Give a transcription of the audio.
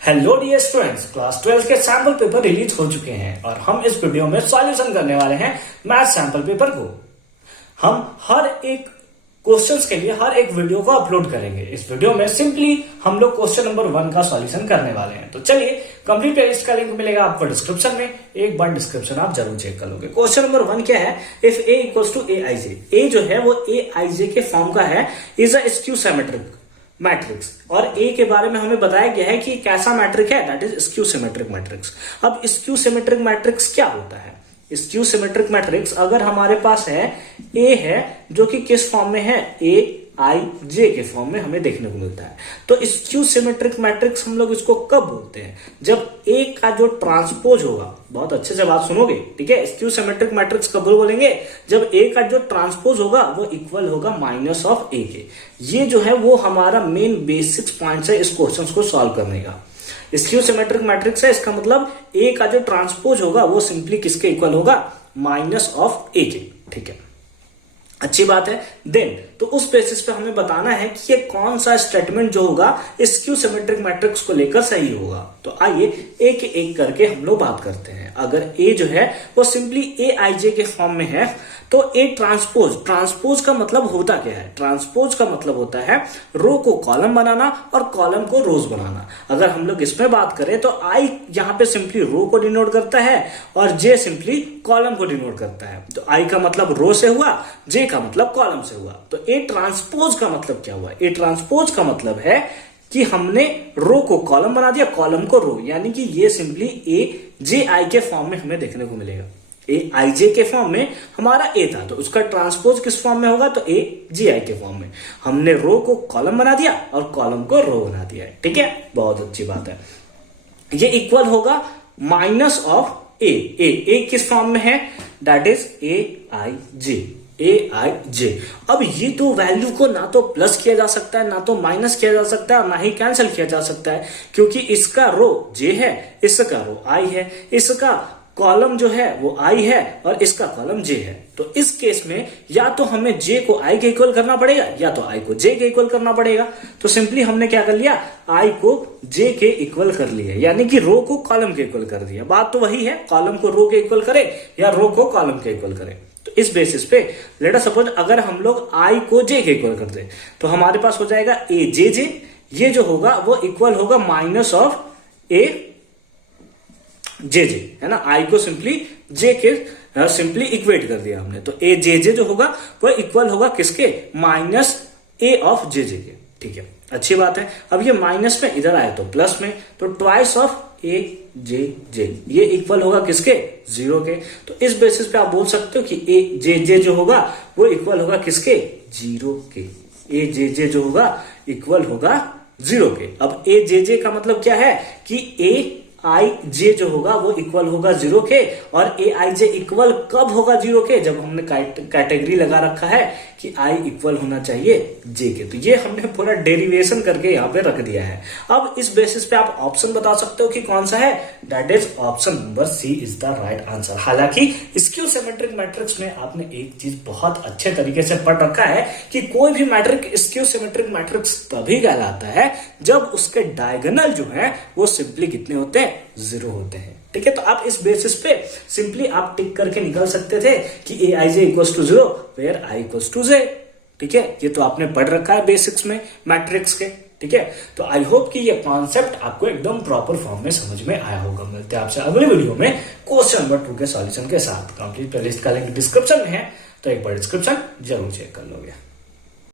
Hello dear students, class 12 के sample paper release हो चुके हैं और हम इस वीडियो में सॉल्यूशन करने वाले हैं मैथ सैंपल पेपर को। हम हर एक क्वेश्चंस के लिए हर एक वीडियो को अपलोड करेंगे। इस वीडियो में सिंपली हम लोग क्वेश्चन नंबर 1 का सॉल्यूशन करने वाले हैं। तो चलिए, कंप्लीट प्लेलिस्ट का लिंक मिलेगा आपको डिस्क्रिप्शन में, एक बार डिस्क्रिप्शन आप जरूर चेक कर लोगे। क्वेश्चन नंबर 1 क्या है? If A equals to A I जे, ए जो है वो ए आई जे के फॉर्म का है, is a skew symmetric matrix. और ए के बारे में हमें बताया गया है कि कैसा मैट्रिक है, that is skew symmetric matrix. अब स्क्यू सिमेट्रिक मैट्रिक्स क्या होता है? स्क्यू सिमेट्रिक मैट्रिक्स अगर हमारे पास है, ए है जो कि किस फॉर्म में है, ए आई जे के फॉर्म में हमें देखने को मिलता है। तो स्क्यू सिमेट्रिक मैट्रिक्स हम लोग इसको कब बोलते हैं? जब ए का जो ट्रांसपोज होगा, बहुत अच्छे से बात सुनोगे, ठीक है। स्क्यू सिमेट्रिक मैट्रिक्स कब बोलेंगे? जब ए का जो ट्रांसपोज होगा वो इक्वल होगा माइनस ऑफ ए के। ये जो है वो हमारा मेन बेसिक्स पॉइंट है इस क्वेश्चन को सॉल्व करने का। स्क्यू सिमेट्रिक मैट्रिक्स है, इसका मतलब ए का जो ट्रांसपोज होगा वो सिंपली किसके इक्वल होगा? माइनस ऑफ ए के, ठीक है। अच्छी बात है। देन तो उस बेसिस पे हमें बताना है कि ये कौन सा स्टेटमेंट जो होगा स्क्यू सिमेट्रिक मैट्रिक्स को लेकर सही होगा। तो आइए एक एक करके हम लोग बात करते हैं। अगर ए जो है वो सिंपली ए आई जे के फॉर्म में है, तो ए ट्रांसपोज, ट्रांसपोज का मतलब होता क्या है? ट्रांसपोज का मतलब होता है रो को कॉलम बनाना और कॉलम को रोज बनाना। अगर हम लोग इसमें बात करें तो आई यहां पे सिंपली रो को डिनोट करता है और जे सिंपली कॉलम को डिनोट करता है। तो आई का मतलब रो से हुआ, जे का मतलब कॉलम से हुआ। तो ए ट्रांसपोज का मतलब क्या हुआ? ए ट्रांसपोज का मतलब है कि हमने रो को कॉलम बना दिया, कॉलम को रो, यानी कि ये सिंपली ए जे आई के फॉर्म में हमें देखने को मिलेगा। ए आई जे के फॉर्म में हमारा ए था, तो उसका ट्रांसपोज किस फॉर्म में होगा? तो ए जी आई के फॉर्म में। हमने रो को कॉलम बना दिया और कॉलम को रो बना दिया है, ठीक है। बहुत अच्छी बात है। ये इक्वल होगा माइनस ऑफ ए। ए किस फॉर्म में है? That is a I J, A I जे। अब ये तो वैल्यू को ना तो प्लस किया जा सकता है, ना तो माइनस किया जा सकता है, और ना ही कैंसिल किया जा सकता है, क्योंकि इसका रो जे है, इसका रो आई है, इसका कॉलम जो है वो आई है और इसका कॉलम जे है। तो इस केस में या तो हमें जे को आई के इक्वल करना पड़ेगा या तो आई को जे के इक्वल करना पड़ेगा। तो सिंपली हमने क्या कर लिया? आई को जे के इक्वल कर लिया, यानी कि रो को कॉलम के इक्वल कर दिया। बात तो वही है, कॉलम को रो के इक्वल करे या रो को कॉलम के इक्वल करे। तो इस बेसिस पे लेट अस सपोज अगर हम लोग आई को जे के इक्वल कर दे तो हमारे पास हो जाएगा ए जे जे। ये जो होगा वो इक्वल होगा माइनस ऑफ ए जे जे, है ना। आई को सिंपली जे के सिंपली इक्वेट कर दिया हमने, तो ए जे जे जो होगा वो इक्वल होगा किसके? माइनस ए ऑफ जे जे के, ठीक है। अच्छी बात है। अब ये माइनस में इधर आए तो प्लस में, तो ट्वाइस ऑफ ए जे जे, ये इक्वल होगा किसके? 0 के। तो इस बेसिस पे आप बोल सकते हो कि ए जे जे जो होगा वो इक्वल होगा किसके? 0 के। ए जे जे जो होगा इक्वल होगा 0 के। अब ए जे जे का मतलब क्या है कि ए आई जे जो होगा वो इक्वल होगा 0 के, और ए आई जे इक्वल कब होगा 0 के? जब हमने कैटेगरी लगा रखा है कि आई इक्वल होना चाहिए जे के। तो ये हमने पूरा डेरिवेशन करके यहाँ पे रख दिया है। अब इस बेसिस पे आप ऑप्शन बता सकते हो कि कौन सा है, that is option number C is the right answer. हालांकि स्क्यू सिमेट्रिक मैट्रिक्स में आपने एक चीज बहुत अच्छे तरीके से पढ़ रखा है कि कोई भी मैट्रिक स्क्यू सिमेट्रिक मैट्रिक्स तभी कहलाता है जब उसके डायगोनल जो है वो सिंपली कितने होते हैं? 0 होते हैं, ठीक है। तो आप इस बेसिस पे सिंपली आप टिक करके निकल सकते थे कि A I J equals to 0 where I equals to J, ठीक है। ये तो आपने पढ़ रखा है बेसिक्स में मैट्रिक्स के, ठीक है। तो आई होप कि ये कॉन्सेप्ट आपको एकदम प्रॉपर फॉर्म में समझ में आया होगा। मिलते हैं आपसे अगले वीडियो में क्वेश्चन नंबर 2 के सॉल्यूशन के साथ। कंप्लीट प्लेलिस्ट का लिंक डिस्क्रिप्शन में है, तो एक बार डिस्क्रिप्शन जरूर चेक कर लोगे।